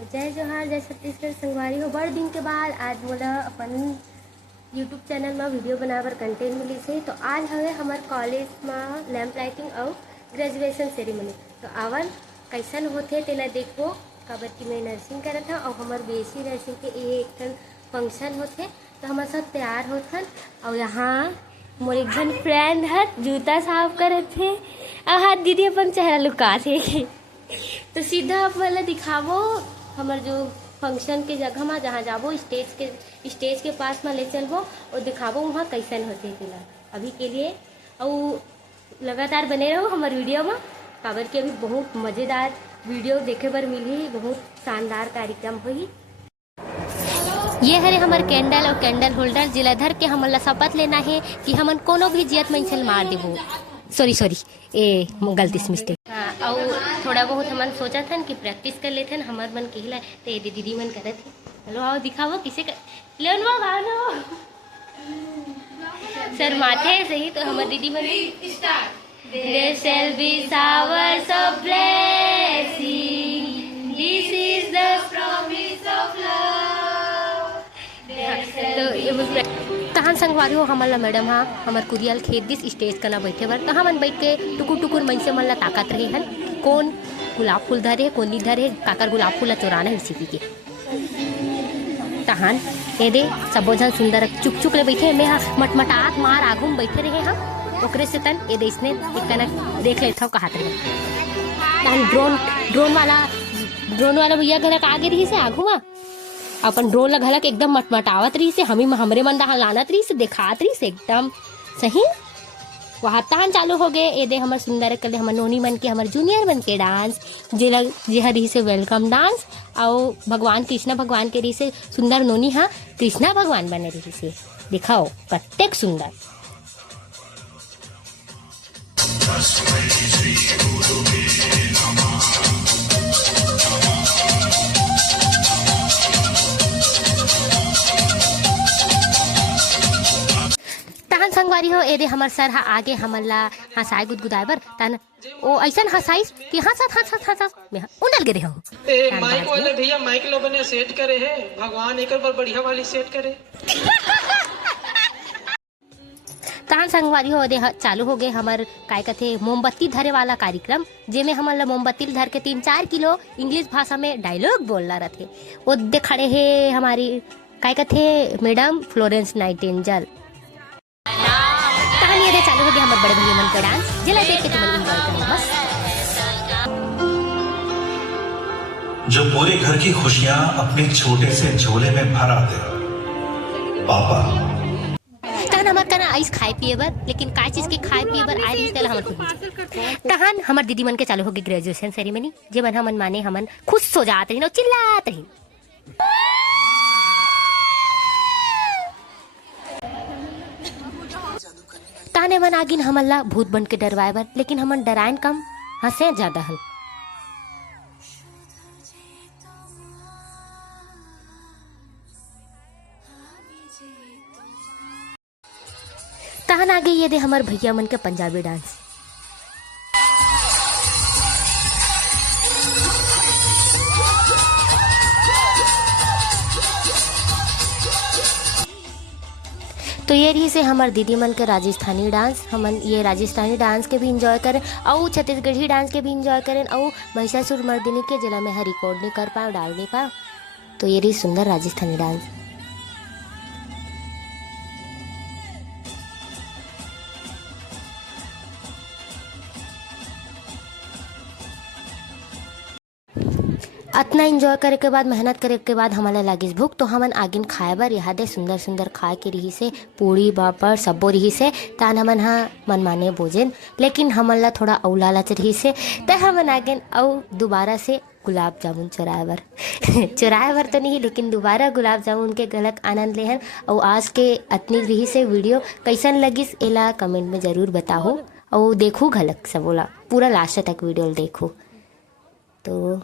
तो जय जोहार, जय छत्तीसगढ़ संगवारी हो। बड़ दिन के बाद आज मोला अपन यूट्यूब चैनल में वीडियो बनाबर कंटेंट मिली से। तो आज हवे हमार कॉलेज में लैम्प लाइटिंग और ग्रेजुएशन सेरेमनी। तो आवन कैसन होथे तेला देखो, काबर कि मैं नर्सिंग करत हूँ और हमार बीएससी नर्सिंग के ये एक ठन फंक्शन होथे। तो हमार सब तैयार होथन और यहाँ मोर एक जन फ्रेंड है जूता साफ करत थे और हाथ दीदी अपन चेहरा लुका थे। तो सीधा आप वाला दिखावो हमार जो फंक्शन के जगह में जहाँ जाबो स्टेज के पास में ले चलबो और दिखाबो वहाँ कैसन होते तेला। अभी के लिए और लगातार बने रहो हमार वीडियो में, काबर कि अभी बहुत मज़ेदार वीडियो देखे बर मिली, बहुत शानदार कार्यक्रम हुई। ये हरे हमार कैंडल और कैंडल होल्डर जिलाधर के हमन ला शपथ लेना है कि हमन कोनो भी जियत मंचल मार देबो। सॉरी ए गलती से मिस्टेक। हाँ, और थोड़ा बहुत हमन सोचा था कि प्रैक्टिस कर लेते हैं हमार मन के हिला। तो ये दीदी मन करे थे, हेलो आओ दिखाओ किसे कर लेन वो गानो सर माथे सही। तो हमार दीदी मन There shall be showers of blessing. This is the promise of love. तो ये कहाँ संगवारी हो हमारा मैडम हाँ हमार कुरियल खेत दिस स्टेज का ना बैठे बर कहाँ मन बैठ के टुकुर टुकुर मन से मन ला ताकत रहे हन, कौन गुलाब फूल धरे कौन नहीं धरे, काकर गुलाब फूल ला चोराना इसी के तहान ए दे सबो जन सुंदर चुक चुक ले बैठे। मैं हाँ मटमटात मार आगू में बैठे रहे हम ओकरे से तन ए दे इसने एक कनक देख लेता हूँ कहाँ तक ड्रोन वाला भैया घर आगे रही से आगू में अपन ड्रोन ला घलक एकदम मटमटावत रही से हमरे मन दहा लानत रही से दिखात रही से एकदम सही। वहाँ तहन चालू हो गए ए दे हमार सुंदर कल हमार नोनी मन के हमार जूनियर मन के डांस जे रही से वेलकम डांस और भगवान कृष्णा भगवान के रही से सुंदर नोनी हाँ कृष्णा भगवान बने रही से दिखाओ कत्तेक सुंदर। संगवारी हो ए दे हमार सर हा आगे हमन ला हंसाई गुदगुदाए बर तन ओ ऐसन हंसाइस कि हंसत मैं उंडल गिरे हो। ए माइक वाले भैया माइक लो बने सेट करे है भगवान एकर पर बढ़िया वाली सेट करे। तहन संगवारी हो दे चालू हो गए हमार काय कथे मोमबत्ती धरे वाला कार्यक्रम, जेमे हमन ला मोमबत्ती धर के 3-4 किलो इंग्लिश भाषा में डायलॉग बोलना रहते। वो दे खड़े है हमारी काय कथे मैडम फ्लोरेंस नाइटिंगेल। ये चालू हो गया हमारे बड़े भैया मन का डांस जिला देख के तुम एंजॉय करो बस। जो पूरे घर की खुशियां अपने छोटे से झोले में भर आते पापा तहन हमार कना आइस खाए पिए बर, लेकिन काय चीज के खाए पिए बर आए रही तेला हमर खुद तहन हमार दीदी मन के चालू हो गई ग्रेजुएशन सेरेमनी, जे मन हमन माने हमन खुश हो जात रही न चिल्लात रही। ताने मन आगिन हमन ला भूत बन के डरवाए बर, लेकिन हमन डरायन कम हंसे ज्यादा हल। तहन आगे ये दे हमार भैया मन के पंजाबी डांस। तो ये रही से हमार दीदी मन के राजस्थानी डांस, हमन ये राजस्थानी डांस के भी इंजॉय करें और छत्तीसगढ़ी डांस के भी इंजॉय करें और महिषासुर मर्दिनी के जिला में रिकॉर्ड नहीं कर पाओ डाल नहीं पाओ। तो ये रही सुंदर राजस्थानी डांस। इतना इंजॉय करे के बाद मेहनत करे के बाद हमारा लागिस भूख, तो हमन आगिन खाए बर यहाँ दे सुंदर सुंदर खाए के रही से पूड़ी पापड़ सब्बो रही से तान हमन हाँ मन माने भोजन, लेकिन हमन ला थोड़ा औला लाच रही से त हमन आगिन और दोबारा से गुलाब जामुन चुराए बर तो नहीं, लेकिन दोबारा गुलाब जामुन के गलत आनंद ले हन। और आज के अतनी रही से वीडियो कैसन लगिस एला कमेंट में ज़रूर बताओ और देखू घलक सबोला पूरा लास्ट तक वीडियो देखो। तो